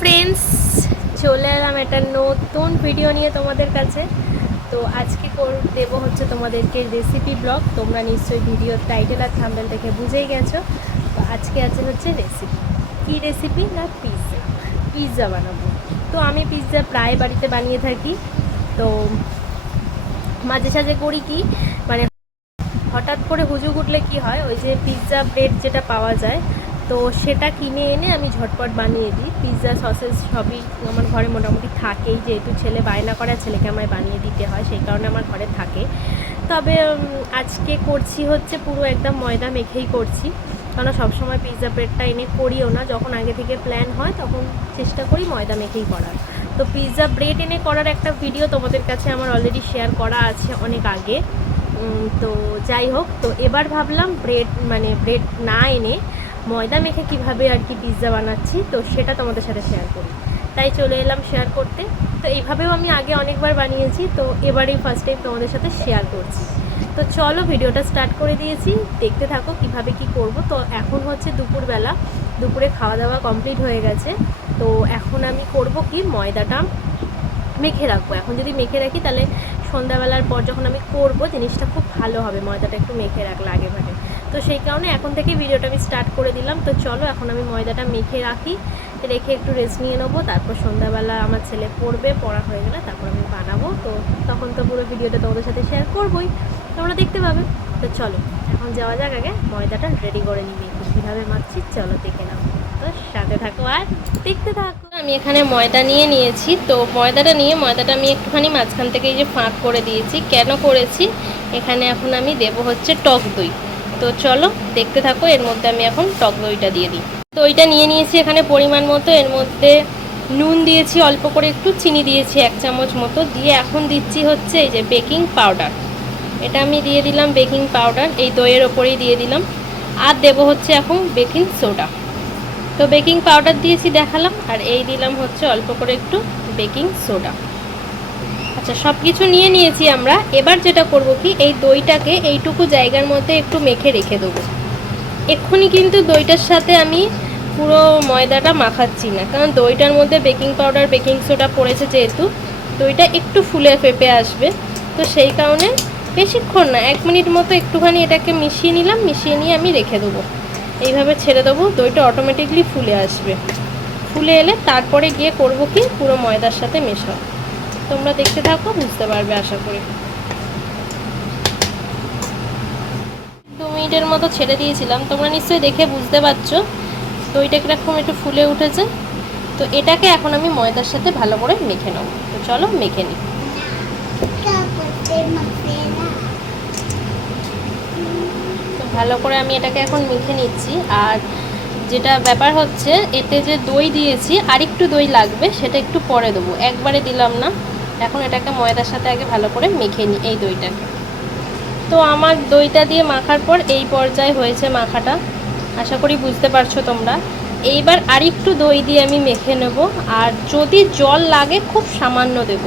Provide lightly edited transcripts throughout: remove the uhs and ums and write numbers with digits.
Friends, চলে এলাম একটা নতুন ভিডিও নিয়ে তোমাদের কাছে। তো আজকে দেবো হচ্ছে তোমাদেরকে রেসিপি ব্লগ। তোমরা নিশ্চয়ই ভিডিওর টাইটেল আর থাম্বনেল দেখে বুঝেই গেছো। তো আজকে আছে হচ্ছে রেসিপি। কী রেসিপি? না, পিৎজা বানাবো। তো আমি পিৎজা প্রায় বাড়িতে বানিয়ে থাকি। তো মাঝে সাঝে করি কি, মানে হঠাৎ করে হুজুগ উঠলে কী হয়, ওই যে পিৎজা ব্রেড যেটা পাওয়া যায়, তো সেটা কিনে এনে আমি ঝটপট বানিয়ে দিই। পিৎজা সসেস সবই আমার ঘরে মোটামুটি থাকেই, যেহেতু ছেলে বায়না করে, ছেলেকে আমায় বানিয়ে দিতে হয়, সেই কারণে আমার ঘরে থাকে। তবে আজকে করছি হচ্ছে পুরো একদম ময়দা মেখেই করছি, কারণ সবসময় পিৎজা ব্রেডটা এনে করিও না। যখন আগে থেকে প্ল্যান হয় তখন চেষ্টা করি ময়দা মেখেই করার। তো পিৎজা ব্রেড এনে করার একটা ভিডিও তোমাদের কাছে আমার অলরেডি শেয়ার করা আছে অনেক আগে। তো যাই হোক, তো এবার ভাবলাম ব্রেড না এনে ময়দা মেখে কীভাবে আর কি পিৎজা বানাচ্ছি, তো সেটা তোমাদের সাথে শেয়ার করি, তাই চলে এলাম শেয়ার করতে। তো এইভাবেও আমি আগে অনেকবার বানিয়েছি, তো এবারেই ফার্স্ট টাইম তোমাদের সাথে শেয়ার করছি। তো চলো, ভিডিওটা স্টার্ট করে দিয়েছি, দেখতে থাকো কিভাবে কি করব। তো এখন হচ্ছে দুপুরবেলা, দুপুরে খাওয়া দাওয়া কমপ্লিট হয়ে গেছে। তো এখন আমি করব কি, ময়দাটা মেখে রাখবো। এখন যদি মেখে রাখি তাহলে সন্ধ্যাবেলার পর যখন আমি করব, জিনিসটা খুব ভালো হবে ময়দাটা একটু মেখে রাখলে আগে ভাগে। তো সেই কারণে এখন থেকে ভিডিওটা আমি স্টার্ট করে দিলাম। তো চলো, এখন আমি ময়দাটা মেখে রাখি, রেখে একটু রেস্ট নিয়ে নেবো। তারপর সন্ধ্যাবেলা আমার ছেলে পড়বে, পড়া হয়ে গেলে তারপর আমি বানাবো। তো তখন তো পুরো ভিডিওটা তোমাদের সাথে শেয়ার করবোই, তোমরা দেখতে পাবে। তো চলো এখন যাওয়া যাক, আগে ময়দাটা রেডি করে নিবি, কীভাবে মাখছি চলো দেখে নাও। তো সাথে থাকো আর দেখতে থাকো। আমি এখানে ময়দা নিয়ে নিয়েছি। তো ময়দাটা আমি একটুখানি মাঝখান থেকে এই যে ফাঁক করে দিয়েছি। কেন করেছি, এখানে এখন আমি দেবো হচ্ছে টক দই। তো চলো দেখতে থাকো। এর মধ্যে আমি এখন টক দইটা দিয়ে দিই। দইটা নিয়ে নিয়েছি এখানে পরিমাণ মতো। এর মধ্যে নুন দিয়েছি অল্প করে, একটু চিনি দিয়েছি 1 চামচ মতো, দিয়ে এখন দিচ্ছি হচ্ছে এই যে বেকিং পাউডার। এটা আমি দিয়ে দিলাম বেকিং পাউডার, এই দইয়ের ওপরেই দিয়ে দিলাম। আর দেবো হচ্ছে এখন বেকিং সোডা। তো বেকিং পাউডার দিয়েছি দেখালাম, আর এই দিলাম হচ্ছে অল্প করে একটু বেকিং সোডা। আচ্ছা, সব কিছু নিয়ে নিয়েছি আমরা। এবার যেটা করব কি, এই দইটাকে এইটুকু জায়গার মধ্যে একটু মেখে রেখে দেবো। এক্ষুনি কিন্তু দইটার সাথে আমি পুরো ময়দাটা মাখাচ্ছি না, কারণ দইটার মধ্যে বেকিং পাউডার বেকিং সোডা পড়েছে, যেহেতু দইটা একটু ফুলে ফেপে আসবে। তো সেই কারণে বেশিক্ষণ না, 1 মিনিট মতো একটুখানি এটাকে মিশিয়ে নিলাম, মিশিয়ে নিয়ে আমি রেখে দেবো। এইভাবে ছেড়ে দেবো, দইটা অটোমেটিকলি ফুলে আসবে। ফুলে এলে তারপরে গিয়ে করব কি, পুরো ময়দার সাথে মেশাও। তোমরা দেখতে থাকো, বুঝতে পারবে আশা করি। 2 মিনিটের মতো ছেড়ে দিয়েছিলাম, তোমরা নিশ্চয়ই দেখে বুঝতে পারছো দইটা কিরকম একটু ফুলে উঠেছে। তো এটাকে এখন আমি ময়দার সাথে ভালো করে মেখে নেব। তো চলো মেখে নিই। তো ভালো করে আমি এটাকে এখন মেখে নিচ্ছি। আর যেটা ব্যাপার হচ্ছে, এতে যে দই দিয়েছি আর একটু দই লাগবে, সেটা একটু পরে দেবো, একবারে দিলাম না। এখন এটাকে ময়দার সাথে আগে ভালো করে মেখে নিই এই দইটাকে। তো আমার দইটা দিয়ে মাখার পর এই পর্যায়ে হয়েছে মাখাটা, আশা করি বুঝতে পারছো তোমরা। এইবার আর একটু দই দিয়ে আমি মেখে নেব। আর যদি জল লাগে খুব সামান্য দেব,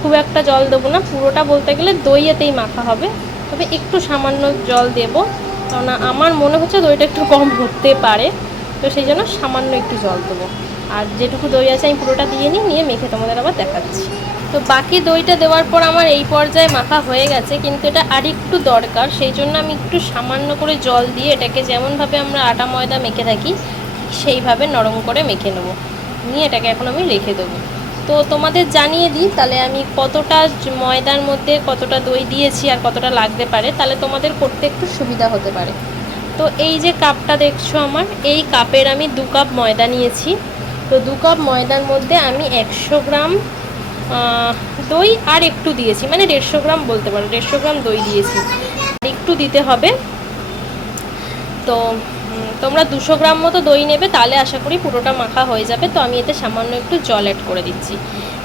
খুব একটা জল দেবো না, পুরোটা বলতে গেলে দই এতেই মাখা হবে, তবে একটু সামান্য জল দেব, কারণ আমার মনে হচ্ছে দইটা একটু কম হতে পারে। তো সেই জন্য সামান্য একটু জল দেবো। আর যেটুকু দই আছে আমি পুরোটা দিয়ে নিয়ে মেখে তোমাদের আবার দেখাচ্ছি। তো বাকি দইটা দেওয়ার পর আমার এই পর্যায়ে মাখা হয়ে গেছে, কিন্তু এটা আর একটু দরকার, সেই জন্য আমি একটু সামান্য করে জল দিয়ে এটাকে যেমনভাবে আমরা আটা ময়দা মেখে থাকি সেইভাবে নরম করে মেখে নেব, নিয়ে এটাকে এখন আমি রেখে দেবো। তো তোমাদের জানিয়ে দিই তাহলে আমি কতটা ময়দার মধ্যে কতটা দই দিয়েছি আর কতটা লাগতে পারে, তাহলে তোমাদের করতে একটু সুবিধা হতে পারে। তো এই যে কাপটা দেখছো আমার, এই কাপের আমি 2 কাপ ময়দা নিয়েছি। তো 2 কাপ ময়দার মধ্যে আমি 100 গ্রাম দই আর একটু দিয়েছি, মানে 150 গ্রাম বলতে পারো, 150 গ্রাম দই দিয়েছি, আর একটু দিতে হবে। তো তোমরা 200 গ্রাম মতো দই নেবে, তাহলে আশা করি পুরোটা মাখা হয়ে যাবে। তো আমি এতে সামান্য একটু জল অ্যাড করে দিচ্ছি,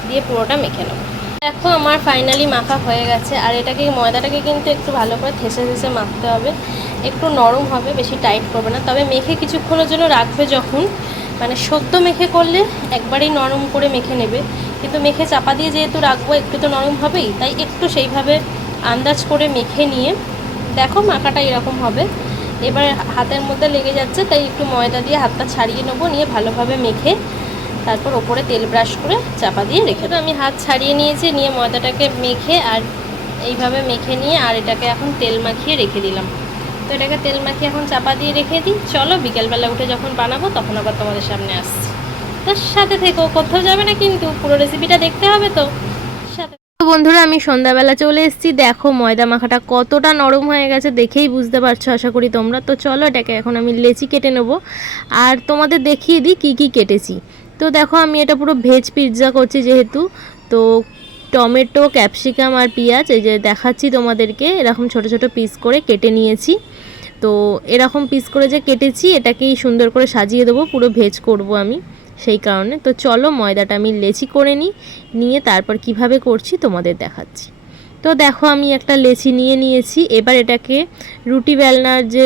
দিয়ে পুরোটা মেখে নেব। দেখো আমার ফাইনালি মাখা হয়ে গেছে। আর এটাকে ময়দাটাকে কিন্তু একটু ভালো করে থেসে থেসে মাখতে হবে, একটু নরম হবে, বেশি টাইট করবে না। তবে মেখে কিছুক্ষণের জন্য রাখবে, যখন মানে সদ্য মেখে করলে একবারেই নরম করে মেখে নেবে, কিন্তু মেখে চাপা দিয়ে যেহেতু রাখবো একটু তো নরম হবেই, তাই একটু সেইভাবে আন্দাজ করে মেখে নিয়ে দেখো মাখাটা এরকম হবে। এবার হাতের মধ্যে লেগে যাচ্ছে, তাই একটু ময়দা দিয়ে হাতটা ছাড়িয়ে নেবো, নিয়ে ভালোভাবে মেখে তারপর ওপরে তেল ব্রাশ করে চাপা দিয়ে রেখে দেবো। আমি হাত ছাড়িয়ে নিয়েছি, নিয়ে ময়দাটাকে মেখে আর এইভাবে মেখে নিয়ে আর এটাকে এখন তেল মাখিয়ে রেখে দিলাম। তো এটাকে তেল মাখিয়ে এখন চাপা দিয়ে রেখে দিই। চলো বিকেলবেলা উঠে যখন বানাবো তখন আবার তোমাদের সামনে আসছি। তার সাথে থেকো, কোথাও যাবে না কিন্তু, পুরো রেসিপিটা দেখতে হবে তো সাথে। বন্ধুরা আমি সন্ধ্যাবেলা চলে এসেছি। দেখো ময়দা মাখাটা কতটা নরম হয়ে গেছে, দেখেই বুঝতে পারছো আশা করি তোমরা। তো চলো এটাকে এখন আমি লেচি কেটে নেবো আর তোমাদের দেখিয়ে দিই কী কী কেটেছি। তো দেখো আমি এটা পুরো ভেজ পিৎজা করছি যেহেতু, তো টমেটো, ক্যাপসিকাম আর পেঁয়াজ এই যে দেখাচ্ছি তোমাদেরকে, এরকম ছোট ছোট পিস করে কেটে নিয়েছি। তো এরকম পিস করে যে কেটেছি এটাকেই সুন্দর করে সাজিয়ে দেবো, পুরো ভেজ করব আমি সেই কারণে। তো চলো ময়দাটা আমি লেচি করে নিয়ে তারপর কিভাবে করছি তোমাদের দেখাচ্ছি। তো দেখো আমি একটা লেচি নিয়েছি। এবার এটাকে রুটি বেলনার যে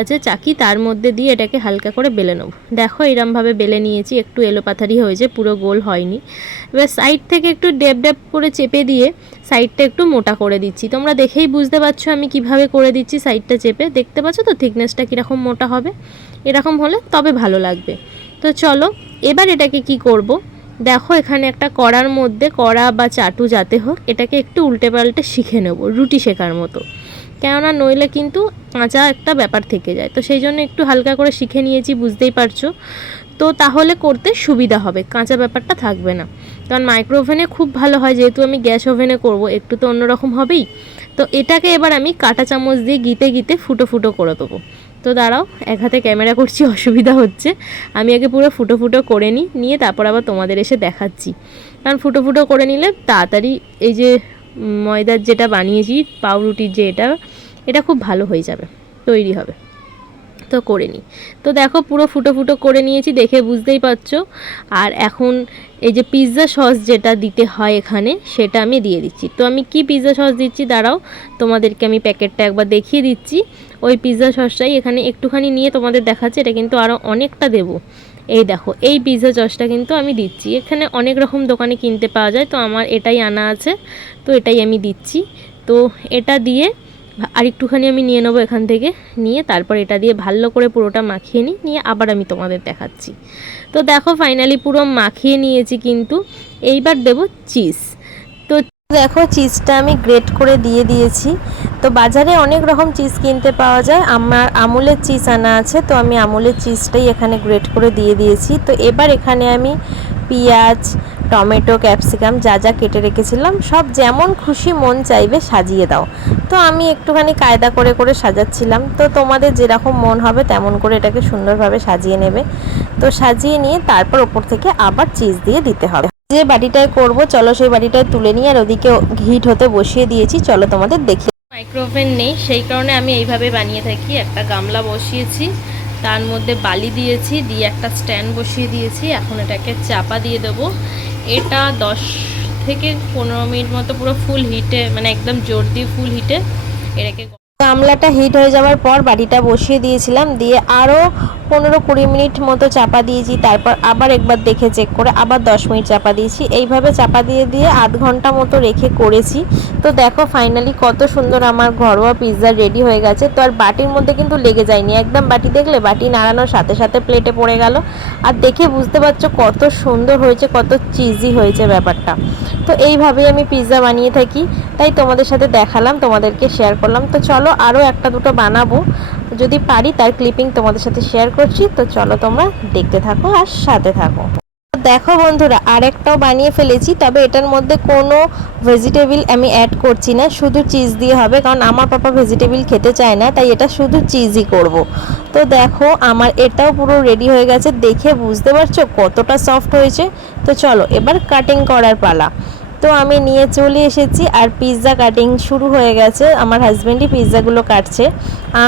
আছে চাকি তার মধ্যে দিয়ে এটাকে হালকা করে বেলে নেব। দেখো এরমভাবে বেলে নিয়েছি, একটু এলোপাথারি হয়েছে, পুরো গোল হয়নি। এবার সাইড থেকে একটু ডেপ করে চেপে দিয়ে সাইডটা একটু মোটা করে দিচ্ছি। তোমরা দেখেই বুঝতে পারছো আমি কিভাবে করে দিচ্ছি। সাইডটা চেপে দেখতে পাচ্ছ তো থিকনেসটা কীরকম মোটা হবে, এরকম হলে তবে ভালো লাগবে। তো চলো এবার এটাকে কি করব, দেখো এখানে একটা কড়ার মধ্যে, কড়া বা চাটু যাতে হোক, এটাকে একটু উল্টে পাল্টে শিখে নেব রুটি শেখার মতো, কেননা নইলে কিন্তু কাঁচা একটা ব্যাপার থেকে যায়। তো সেই জন্য একটু হালকা করে শিখে নিয়েছি, বুঝতেই পারছো। তো তাহলে করতে সুবিধা হবে, কাঁচা ব্যাপারটা থাকবে না। কারণ মাইক্রো ওভেনে খুব ভালো হয়, যেহেতু আমি গ্যাস ওভেনে করব একটু তো অন্যরকম হবেই। তো এটাকে এবার আমি কাঁটা চামচ দিয়ে গিতে ফুটো করে দেবো। তো দাঁড়াও, এক হাতে ক্যামেরা করছি, অসুবিধা হচ্ছে। আমি আগে পুরো ফুটো করে নিয়ে তারপর আবার তোমাদের এসে দেখাচ্ছি। কারণ ফুটো করে নিলে তাড়াতাড়ি এই যে ময়দার যেটা বানিয়েছি পাউরুটির যে এটা খুব ভালো হয়ে যাবে, তৈরি হবে। তো করে নিই। তো দেখো পুরো ফুটো করে নিয়েছি, দেখে বুঝতেই পারছো। আর এখন এই যে পিৎজা সস যেটা দিতে হয় এখানে, সেটা আমি দিয়ে দিচ্ছি। তো আমি কি পিৎজা সস দিচ্ছি দাঁড়াও, তোমাদেরকে আমি প্যাকেটটা একবার দেখিয়ে দিচ্ছি। ওই পিৎজা সসটাই এখানে একটুখানি নিয়ে তোমাদের দেখাচ্ছি, এটা কিন্তু আরও অনেকটা দেবো। এই দেখো এই পিৎজা সসটা কিন্তু আমি দিচ্ছি। এখানে অনেক রকম দোকানে কিনতে পাওয়া যায়, তো আমার এটাই আনা আছে, তো এটাই আমি দিচ্ছি। তো এটা দিয়ে আর একটুখানি আমি নিয়ে নেবো এখান থেকে, নিয়ে তারপর এটা দিয়ে ভালো করে পুরোটা মাখিয়ে নিয়ে আবার আমি তোমাদের দেখাচ্ছি। তো দেখো ফাইনালি পুরো মাখিয়ে নিয়েছি কিন্তু। এইবার দেব চিজ। তো দেখো চিজটা আমি গ্রেট করে দিয়ে দিয়েছি। তো বাজারে অনেক রকম চিজ কিনতে পাওয়া যায়, আমার আমুলের চিজ আনা আছে, তো আমি আমুলের চিজটাই এখানে গ্রেট করে দিয়ে দিয়েছি। তো এবার এখানে আমি পেঁয়াজ, টমেটো, ক্যাপসিকাম যা কেটে রেখেছিলাম সব যেমন খুশি মন চাইবে সাজিয়ে দাও। তো আমি একটুখানি কায়দা করে সাজাচ্ছিলাম। তো তোমাদের যেরকম মন হবে তেমন করে এটাকে সুন্দরভাবে সাজিয়ে নেবে। তো সাজিয়ে নিয়ে তারপর ওপর থেকে আবার চিজ দিয়ে দিতে হবে। যে বাটিটায় করব চলো সেই বাটিটায় তুলে নিয়ে আর ওদিকে হিট হতে বসিয়ে দিয়েছি, চলো তোমাদের দেখি। মাইক্রো ওভেন নেই, সেই কারণে আমি এইভাবে বানিয়ে থাকি। একটা গামলা বসিয়েছি, তার মধ্যে বালি দিয়েছি, দিয়ে একটা স্ট্যান্ড বসিয়ে দিয়েছি। এখন এটাকে চাপা দিয়ে দেবো। এটা 10 থেকে 15 মিনিট মতো পুরো ফুল হিটে, মানে একদম জোর দিয়ে ফুল হিটে এটাকে। গামলাটা হিট হয়ে যাওয়ার পর বাটিটা বসিয়ে দিয়েছিলাম, দিয়ে আরও 15-20 মিনিট মতো চাপা দিয়েছি। তারপর আবার একবার দেখে চেক করে আবার 10 মিনিট চাপা দিয়েছি। এইভাবে চাপা দিয়ে আধ ঘন্টা মতো রেখে করেছি। তো দেখো ফাইনালি কত সুন্দর আমার ঘরোয়া পিৎজা রেডি হয়ে গেছে। তো আর বাটির মধ্যে কিন্তু লেগে যায়নি একদম। বাটি দেখলে বাটি নাড়ানোর সাথে সাথে প্লেটে পড়ে গেল। আর দেখে বুঝতে পারছো কত সুন্দর হয়েছে, কত চিজি হয়েছে ব্যাপারটা। তো এইভাবেই আমি পিৎজা বানিয়ে থাকি, তাই তোমাদের সাথে দেখালাম, তোমাদেরকে শেয়ার করলাম। তো চলো আরও একটা দুটো বানাবো, যদি পারি তার ক্লিপিং তোমাদের সাথে শেয়ার করছি। তো চলো তোমরা দেখতে থাকো আর সাথে থাকো। দেখো বন্ধুরা আরেকটাও বানিয়ে ফেলেছি, তবে এটার মধ্যে কোনো ভেজিটেবল আমি অ্যাড করছি না, শুধু চিজ দিয়ে হবে। কারণ আমার পাপা ভেজিটেবল খেতে চায় না, তাই এটা শুধু চিজই করব। তো দেখো আমার এটাও পুরো রেডি হয়ে গেছে, দেখে বুঝতে পারছো কতটা সফট হয়েছে। তো চলো এবার কাটিং করার পালা। তো আমি নিয়ে চলে এসেছি আর পিৎজা কাটিং শুরু হয়ে গেছে। আমার হাজব্যান্ডই পিৎজাগুলো কাটছে।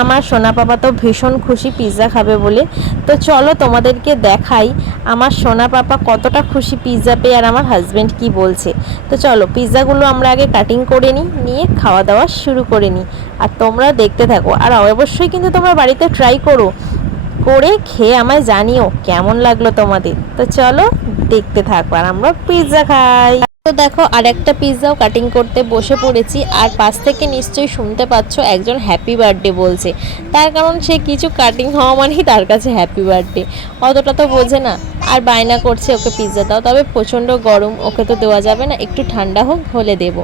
আমার সোনা পাপা তো ভীষণ খুশি পিৎজা খাবে বলে। তো চলো তোমাদেরকে দেখাই আমার সোনা পাপা কতটা খুশি পিৎজা পেয়ে, আর আমার হাজব্যান্ড কি বলছে। তো চলো পিৎজাগুলো আমরা আগে কাটিং করে নিয়ে খাওয়া দাওয়া শুরু করে নিই। আর তোমরা দেখতে থাকো, আর অবশ্যই কিন্তু তোমরা বাড়িতে ট্রাই করে খেয়ে আমায় জানিও কেমন লাগলো তোমাদের। তো চলো দেখতে থাকো আর আমরা পিৎজা খাই। তো তো দেখো আরেকটা পিৎজাও কাটিং করতে বসে পড়েছি, আর পাশ থেকে নিশ্চয়ই শুনতে পাচ্ছ একজন হ্যাপি বার্থডে বলছে। তার কারণ সে কিছু কাটিং হওয়া মানেই তার কাছে হ্যাপি বার্থডে, অতটা তো বোঝে না। আর বায়না করছে ওকে পিৎজা দাও, তবে প্রচণ্ড গরম, ওকে তো দেওয়া যাবে না, একটু ঠান্ডা হোক হলে দেব।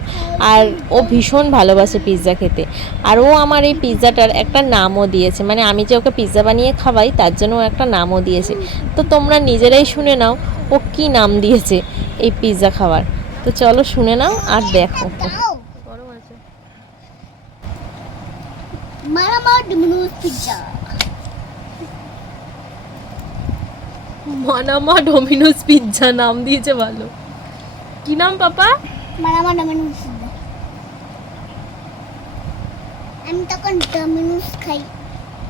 আর ও ভীষণ ভালোবাসে পিৎজা খেতে, আর ও আমার এই পিৎজাটার একটা নামও দিয়েছে, মানে আমি যে ওকে পিৎজা বানিয়ে খাওয়াই তার জন্য ও একটা নামও দিয়েছে। তো তোমরা নিজেরাই শুনে নাও ও কী নাম দিয়েছে এই পিৎজা খাওয়ার। তো চলো শুনে নাও আর দেখো। গরম আছে। মারামা ডমিনোজ পিৎজা। মানামা ডমিনোজ পিৎজা নাম দিয়েছে ভালো। কি নাম পাপা? মারামা ডমিনোজ পিৎজা। আমি তখন ডমিনোজ খাই,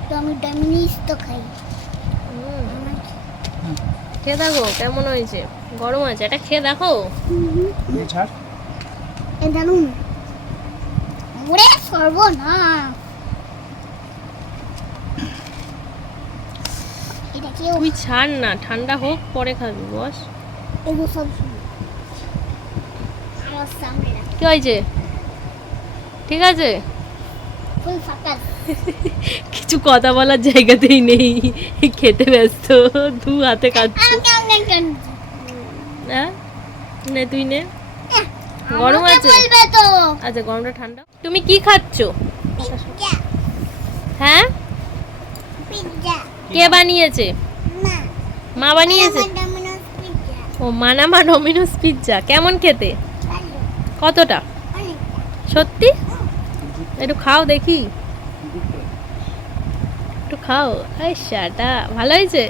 তো আমি ডমিনোজ তো খাই। খেয়ে দেখো কেমন হয়েছে। গরম আছে, এটা খেয়ে দেখো। এ দারুন। ওরে সর্বনাশ, এটা কি? তুই ছাড় না, ঠান্ডা হোক পরে খাবি বস। এগুলো সব আমার সামনে রাখ। কি হয়েছে? ঠিক আছে, ফুল ফাঁকা। কিছু কথা বলার জায়গাতেই নেই, খেতে ব্যস্ত, দু হাতে খাচ্ছে। হ্যাঁ নে তুই নে। গরম আছে? বলবে তো। আচ্ছা গরমটা ঠান্ডা। তুমি কি খাচ্ছ? পিৎজা, হ্যাঁ পিৎজা। কে বানিয়েছে? মা, মা বানিয়েছে? Domino's pizza. ও মানামা ডমিনোজ পিৎজা কেমন খেতে? ভালো, কতটা? অনেকটা। সত্যি? একটু খাও দেখি, একটু খাও। এই শাটা ভালো হয়েছে?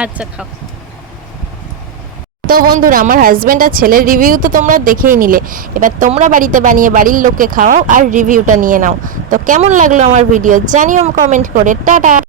আচ্ছা খাও। তো বন্ধুরা, আমার হাজব্যান্ড আর ছেলের রিভিউ তো তোমরা দেখেই নিলে, এবার তোমরা বাড়িতে বানিয়ে বাড়ির লোককে খাওয়াও আর রিভিউটা নিয়ে নাও। তো কেমন লাগলো আমার ভিডিও জানিও কমেন্ট করে। টাটা।